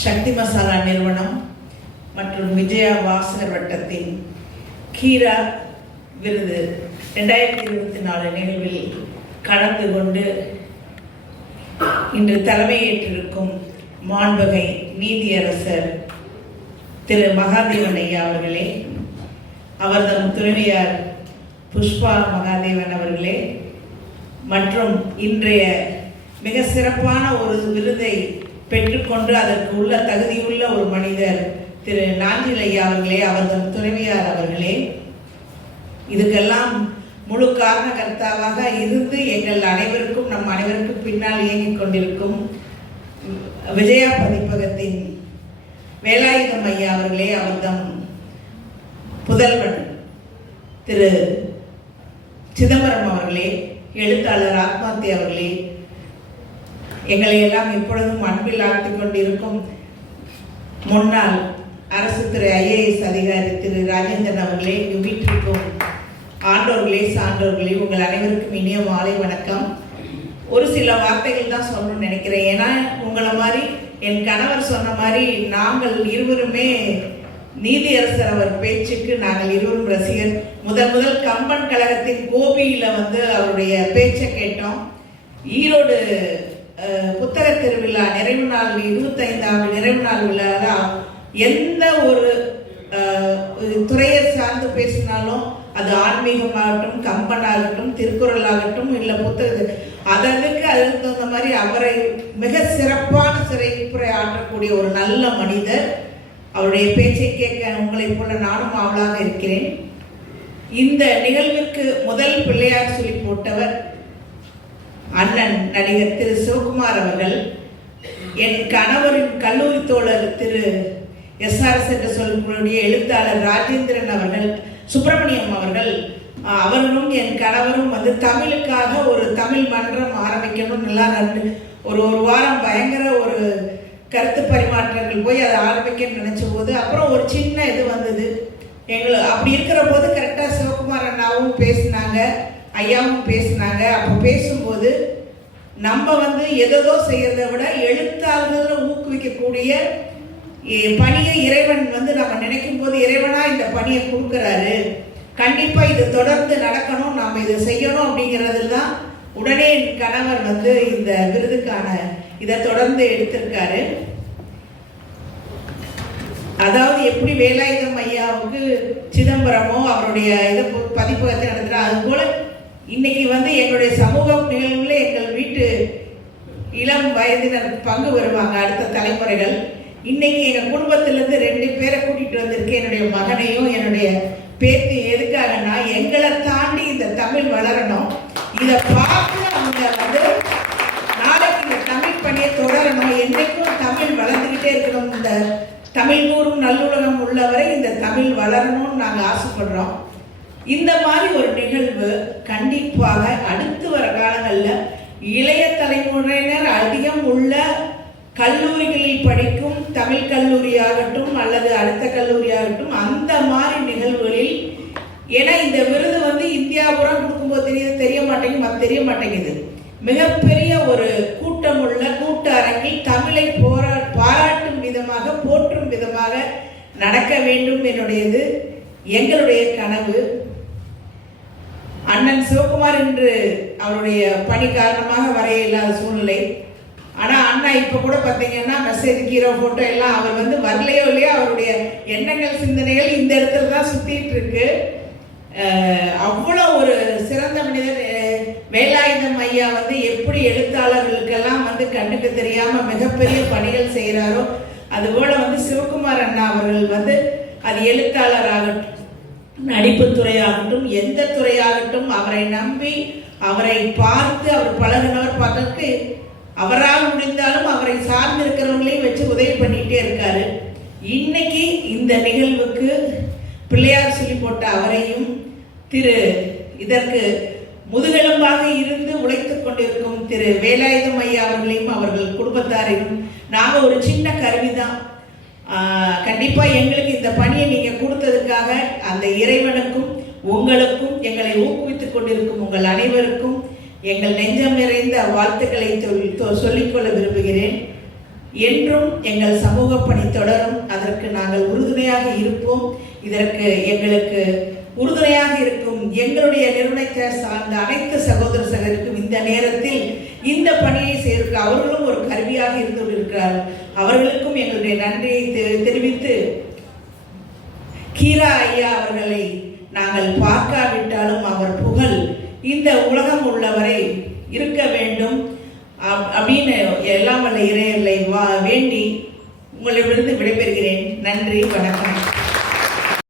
சக்தி மசாலா நிறுவனம் மற்றும் விஜயா வாசகர் வட்டத்தின் கீரா விருது ரெண்டாயிரத்தி இருபத்தி நாலு நிகழ்வில் கலந்து கொண்டு இன்று தலைமையேற்றிருக்கும் மாண்பகை நீதியரசர் திரு மகாதேவன் ஐயா அவர்களே அவர்தம் துணைவியார் புஷ்பா மகாதேவன் அவர்களே மற்றும் இன்றைய மிக சிறப்பான ஒரு விருதை பெற்றுக்கொண்டு அதற்கு உள்ள தகுதியுள்ள ஒரு மனிதர் திரு நாஞ்சிலையா அவர்களே அவர்தம் துணைவியார் அவர்களே. இதுக்கெல்லாம் முழு காரணகர்த்தாவாக இருந்து எங்கள் அனைவருக்கும் நம் அனைவருக்கும் பின்னால் இயங்கிக் கொண்டிருக்கும் விஜயா பதிப்பகத்தின் வேலாயுதம் ஐயா அவர்களே அவர்தம் புதல்வன் திரு சிதம்பரம் அவர்களே எழுத்தாளர் ஆத்மாத்தி அவர்களே எங்களை எல்லாம் எப்பொழுதும் அன்பில் ஆழ்த்திக் கொண்டிருக்கும் முன்னாள் அரசு துறை ஐஏஎஸ் அதிகாரி திரு ராஜேந்திரன் அவர்களே எங்கள் வீட்டிற்கும் ஆண்டோர்களே சான்றோர்களே உங்கள் அனைவருக்கும் இனிய மாலை வணக்கம். ஒரு சில வார்த்தைகள் தான் சொல்லணும்னு நினைக்கிறேன். ஏன்னா உங்களை மாதிரி என் கணவர் சொன்ன மாதிரி நாங்கள் இருவருமே நீதியரசர் அவர் பேச்சுக்கு நாங்கள் இருவரும் ரசிகர். முதல் முதல் கம்பன் கழகத்தின் கோபியில் வந்து அவருடைய பேச்சை கேட்டோம். ஈரோடு புத்தக திருவிழா நிறைவு நாள் இருபத்தைந்தாவது நிறைவு நாள் விழாவில் எந்த ஒரு துறையை சார்ந்து பேசினாலும் அது ஆன்மீகமாகட்டும் கம்பனாகட்டும் திருக்குறள் ஆகட்டும் இல்லை புத்தக அதற்கு அதுக்கு தகுந்த மாதிரி அவரை மிக சிறப்பான சிறைப்புரை ஆற்றக்கூடிய ஒரு நல்ல மனிதர். அவருடைய பேச்சை கேட்க உங்களைப் போல நானும் ஆவலாக இருக்கிறேன். இந்த நிகழ்விற்கு முதல் பிள்ளையார் சொல்லி போட்டவர் அண்ணன் நடிகர் திரு சிவகுமார் அவர்கள் என் கணவரின் கல்லூரி தோழர் திரு எஸ்ஆர்எஸ் என்று சொல்லக்கூடிய எழுத்தாளர் ராஜேந்திரன் அவர்கள் சுப்பிரமணியம் அவர்கள் அவர்களும் என் கணவரும் வந்து தமிழுக்காக ஒரு தமிழ் மன்றம் ஆரம்பிக்கணும். நல்லா நன்று ஒரு ஒரு வாரம் பயங்கர ஒரு கருத்து பரிமாற்றங்கள் போய் அதை ஆரம்பிக்கணும்னு நினச்ச போது அப்புறம் ஒரு சின்ன இது வந்தது. எங்களை அப்படி இருக்கிற போது கரெக்டாக சிவகுமார் அண்ணாவும் பேசினாங்க. ஐயாவும் பேசினாங்க. அப்போ பேசும்போது நம்ம வந்து எதோ செய்கிறத விட எழுத்தாளர்களை ஊக்குவிக்கக்கூடிய பணியை இறைவன் வந்து நம்ம நினைக்கும் போது இறைவனா இந்த பணியை கொடுக்குறாரு. கண்டிப்பா இது தொடர்ந்து நடக்கணும் நாம் இதை செய்யணும் அப்படிங்கிறது தான் உடனே என் கணவர் வந்து இந்த விருதுக்கான இதை தொடர்ந்து எடுத்திருக்காரு. அதாவது எப்படி வேலாயுதம் ஐயாவுக்கு சிதம்பரமோ அவருடைய இதை பதிப்பகத்தை நடத்துகிறா அது போல இன்னைக்கு வந்து எங்களுடைய சமூக நிகழ்வுல எங்கள் வீட்டு இளம் வயதினர் பங்கு வருவாங்க அடுத்த தலைமுறைகள். இன்னைக்கு எங்கள் குடும்பத்திலேருந்து ரெண்டு பேரை கூட்டிட்டு வந்திருக்கேன். என்னுடைய மகனையும் என்னுடைய பேத்தி எதுக்காகனா எங்களை தாண்டி இந்த தமிழ் வளரணும். இதை பார்த்து அவங்க வந்து நாளைக்கு இந்த தமிழ் பணியை தொடரணும். என்றைக்கும் தமிழ் வளர்ந்துக்கிட்டே இருக்கணும். இந்த தமிழ் கூறும் நல்லுலகம் உள்ளவரை இந்த தமிழ் வளரணும்னு நாங்கள் ஆசைப்படுறோம். இந்த மாதிரி ஒரு நிகழ்வு கண்டிப்பாக அடுத்து வர காலங்களில் இளைய தலைமுறையினர் அதிகம் உள்ள கல்லூரிகளில் படிக்கும் தமிழ் கல்லூரியாகட்டும் அல்லது அடுத்த கல்லூரியாகட்டும் அந்த மாதிரி நிகழ்வுகளில் ஏன்னா இந்த விருது வந்து இந்தியா பூரா கொடுக்கும்போது தெரியுது தெரிய மாட்டேங்குது தெரிய மாட்டேங்குது. மிகப்பெரிய ஒரு கூட்டம் உள்ள கூட்ட அரங்கில் தமிழை போரா பாராட்டும் விதமாக போற்றும் விதமாக நடக்க வேண்டும் என்னுடையது எங்களுடைய கனவு. சிவகுமார் என்று அவருடைய பணி காரணமாக வரைய இல்லாத சூழ்நிலை. ஆனால் அண்ணா இப்போ கூட பார்த்தீங்கன்னா மெசேஜ் ஹீரோ ஃபோட்டோ எல்லாம் அவர் வந்து வரலையோ இல்லையோ அவருடைய எண்ணங்கள் சிந்தனைகள் இந்த இடத்துல தான் சுற்றிட்டு இருக்கு. அவ்வளோ ஒரு சிறந்த மனிதர் வேலாயுதம் ஐயா வந்து எப்படி எழுத்தாளர்களுக்கெல்லாம் வந்து கண்ணுக்கு தெரியாமல் மிகப்பெரிய பணிகள் செய்கிறாரோ அதுபோல் வந்து சிவகுமார் அண்ணா அவர்கள் வந்து அது எழுத்தாளராகட்டும். நடிப்பு துறையாகட்டும் எந்த துறையாகட்டும் அவரை நம்பி அவரை பார்த்து அவர் பழகினவர் பார்த்ததுக்கு அவரால் முடிந்தாலும் அவரை சார்ந்து இருக்கிறவங்களையும் வச்சு உதவி பண்ணிகிட்டே இருக்காரு. இன்னைக்கு இந்த நிகழ்வுக்கு பிள்ளையார் சொல்லி போட்ட அவரையும் திரு இதற்கு முதுகெலும்பாக இருந்து உழைத்து கொண்டிருக்கும் திரு வேலாயுதம் ஐயா அவர்களையும் அவர்கள் குடும்பத்தாரையும் நாங்கள் ஒரு சின்ன கருவிதான். தான் கண்டிப்பாக எங்களுக்கு இந்த பணியை நீங்கள் கொடுத்ததுக்காக அந்த இறைவனுக்கும் உங்களுக்கும் எங்களை ஊக்குவித்து கொண்டிருக்கும் உங்கள் அனைவருக்கும் எங்கள் நெஞ்சம் நிறைந்த வாழ்த்துக்களை தொ- சொல்லிக்கொள்ள விரும்புகிறேன். என்றும் எங்கள் சமூக பணி தொடரும். அதற்கு நாங்கள் உறுதுணையாக இருப்போம். இதற்கு எங்களுக்கு உறுதுணையாக இருக்கும் எங்களுடைய நிறுவனத்தை சார்ந்த அனைத்து சகோதர சகருக்கும் இந்த நேரத்தில் இந்த பணியை சேர்க்க அவர்களும் ஒரு கருவியாக இருந்து கொண்டிருக்கிறார்கள். அவர்களுக்கும் எங்களுடைய நன்றியை தெரிவித்து கீரா ஐயா அவர்களை நாங்கள் பார்க்காவிட்டாலும் அவர் புகழ் இந்த உலகம் உள்ளவரை இருக்க வேண்டும். அப்- அப்படின்னு எல்லாம் வல்ல இறையர்களை வா வேண்டி உங்களிடமிருந்து விடைபெறுகிறேன். நன்றி வணக்கம்.